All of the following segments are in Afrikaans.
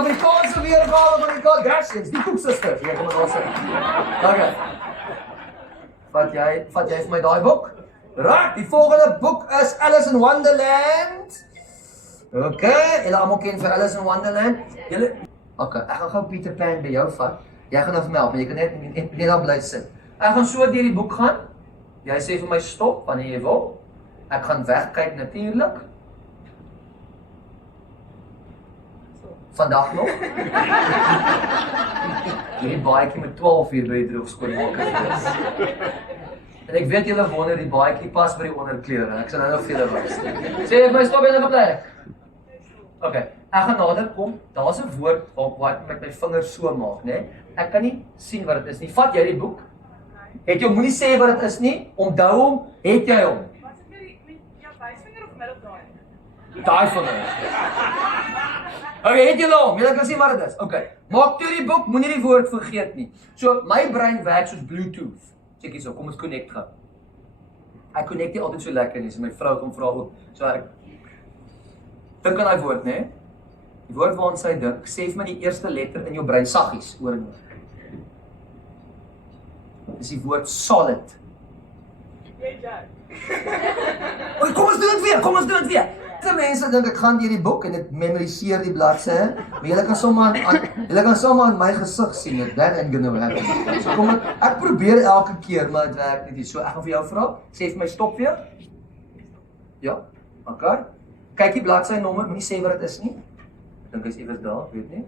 Afrikaanse weergawe van die Kardashians, die Koeksisters. Jy kom maar daar sit. Okay. Vat jy vir my daai boek? Right, die volgende boek is Alice in Wonderland. Okay, julle almal ken vir Alice in Wonderland. Okay, ek gaan gou Peter Pan by jou vat. Jy gaan nou vir my help, maar jy kan net daar bly sit. Ek gaan so deur die boek gaan. Jy sê vir my stop wanneer jy wil. Ek gaan wegkyk natuurlik. Vandag nog. Hierdie baadjie met 12 uur by die droog skoonmaak is. En ek weet julle wonder die baadjie pas by die onderklere. Ek sal nou nog vir julle wys. Sê vir my stop enige plek. Okay, ek gaan nader kom. Daar's 'n woord wat ek met my vingers so maak, né? Ek kan nie sien wat dit is nie. Vat jy die boek? Het jy moenie sê wat dit is nie. Onthou hom, het jy hom? Wat is met jou wysvinger of middeldraai? Daai vinger. Okay, het jy hom? Jy kan sien wat dit is. Okay. Maak toe die boek, moenie die woord vergeet nie. So my brein werk soos Bluetooth. Check hierso, kom ons connect gou. Ek connect nie altyd so lekker nie, so my vrou kom vra ook. So ek dink aan daai woord, né? Die woord waaraan sy dink, sê vir my die eerste letter in jou brein saggies oor en oor. Dis die woord solid. Oei, kom ons doen dit weer. Die mense dink ek gaan deur die boek en ek memoriseer die bladsye, maar julle kan sommer aan my gesig sien that ain't gonna happen. So kom ek probeer elke keer, maar dit werk nie. So ek gaan vir jou vra, sê vir my stop weer. Ja, okay. Kyk die bladsy nommer, moenie sê wat dit is nie. Ek dink is iewers daar, weet nie.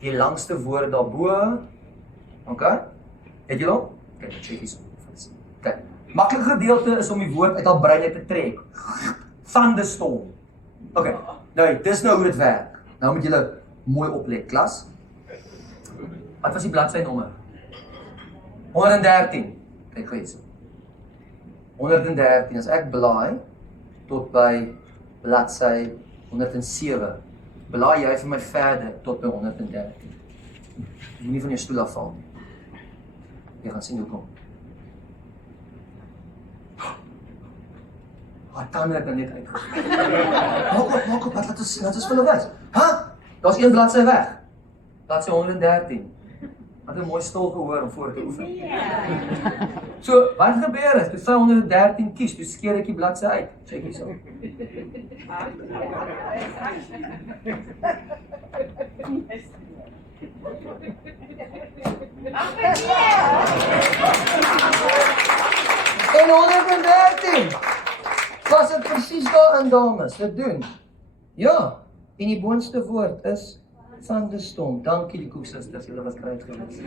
Die langste woord daarbo. Okay? Het jy hom? Kyk, check hierso. Kyk. Maklike gedeelte is om die woord uit haar brein uit te trek. Thunderstorm. Okay. Nou, dis nou hoe dit werk. Nou moet julle mooi oplet, klas. Wat was die bladsy nommer? 113. Kyk gou hierso. 113. As ek blaai tot by bladsy 107. Blaai jy vir my verder tot by 113. Moenie van jou stoel afval nie. Jy gaan sien hoe kom. Wat tande het nou net uitgegaan. Maak op, laat ons vir hulle wys. Daar's een bladsy weg. Bladsy 113. Wat 'n mooi stil gehoor om voor te oefen. So, wat gebeur is, toe sy 113 kies, toe skeer ek die bladsy uit. Check hierso. En 113! Was dit presies daarin, dames? Dit doen. Ja, en die boonste woord is thunderstorm. Dankie die Koeksisters, julle was kry gewees.